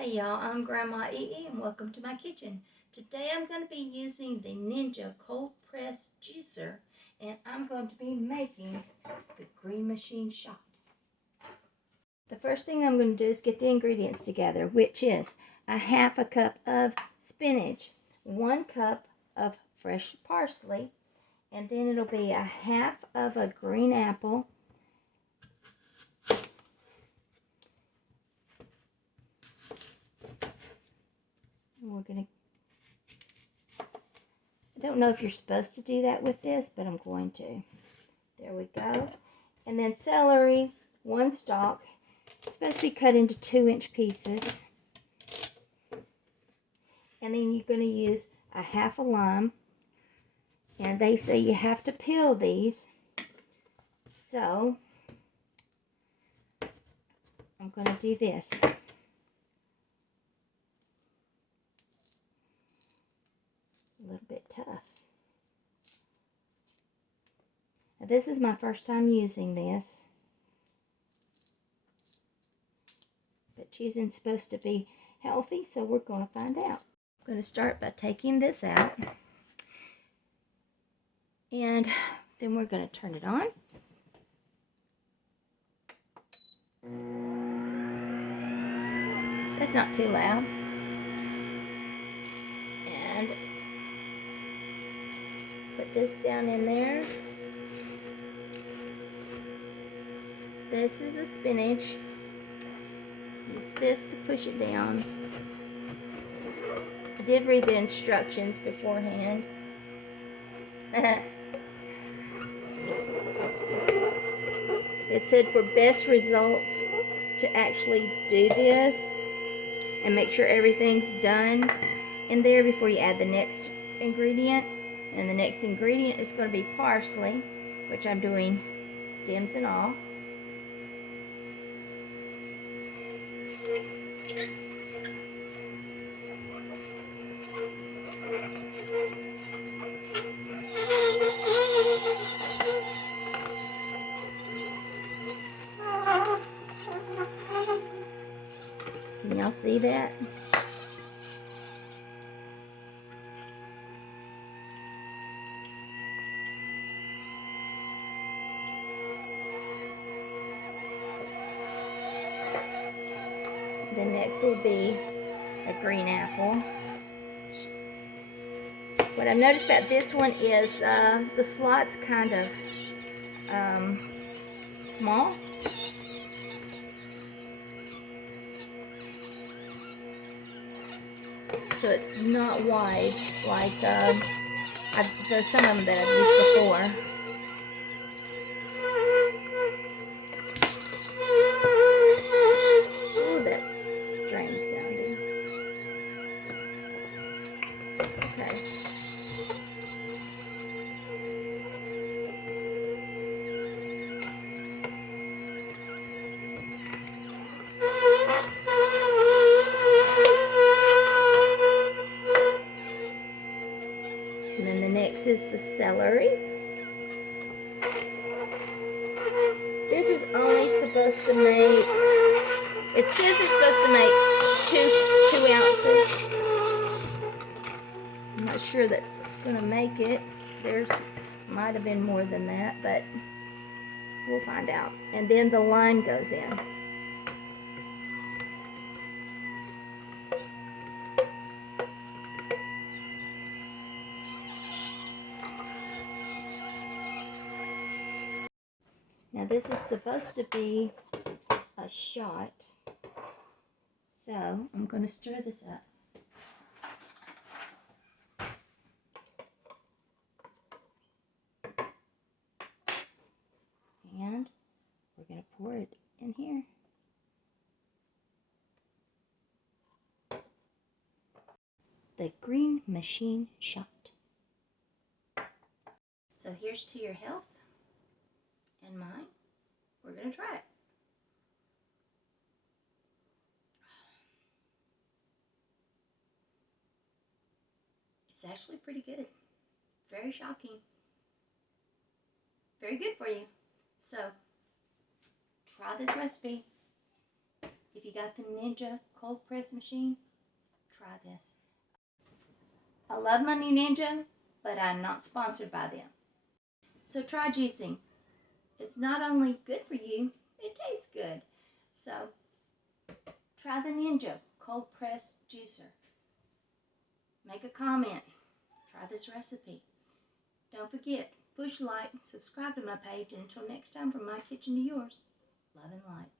Hey y'all, I'm Grandma EE and welcome to my kitchen. Today I'm going to be using the Ninja Cold Press Juicer and I'm going to be making the Green Machine Shot. The first thing I'm going to do is get the ingredients together, which is a half a cup of spinach, 1 cup of fresh parsley, and then it'll be a half of a green apple, we're going to, I don't know if you're supposed to do that with this, but I'm going to. There we go. And then celery, 1 stalk. It's supposed to be cut into 2-inch pieces. And then you're going to use a half a lime. And they say you have to peel these. So, I'm going to do this. A little bit tough. Now, this is my first time using this. But choosing's supposed to be healthy, so we're going to find out. I'm going to start by taking this out. And then we're going to turn it on. That's not too loud. And put this down in there. This is the spinach. Use this to push it down. I did read the instructions beforehand. It said for best results to actually do this and make sure everything's done in there before you add the next ingredient. And the next ingredient is going to be parsley, which I'm doing stems and all. Can y'all see that? The next will be a green apple. What I've noticed about this one is the slot's kind of small. So it's not wide like some of them that I've used before. Ooh, that's strange sounding. Okay. And then the next is the celery. This is only supposed to make, it says it's supposed to make 2 ounces. I'm not sure that it's going to make it. There's might have been more than that, but we'll find out. And then the lime goes in. Now this is supposed to be a shot, so I'm going to stir this up. And we're going to pour it in here. The Green Machine Shot. So here's to your health and mine. We're going to try it. It's actually pretty good. Very shocking. Very good for you. So, try this recipe. If you got the Ninja cold press machine, try this. I love my new Ninja, but I'm not sponsored by them. So try juicing. It's not only good for you, it tastes good. So try the Ninja cold press juicer. Make a comment. Try this recipe. Don't forget, push like, subscribe to my page, and until next time, from my kitchen to yours, love and light.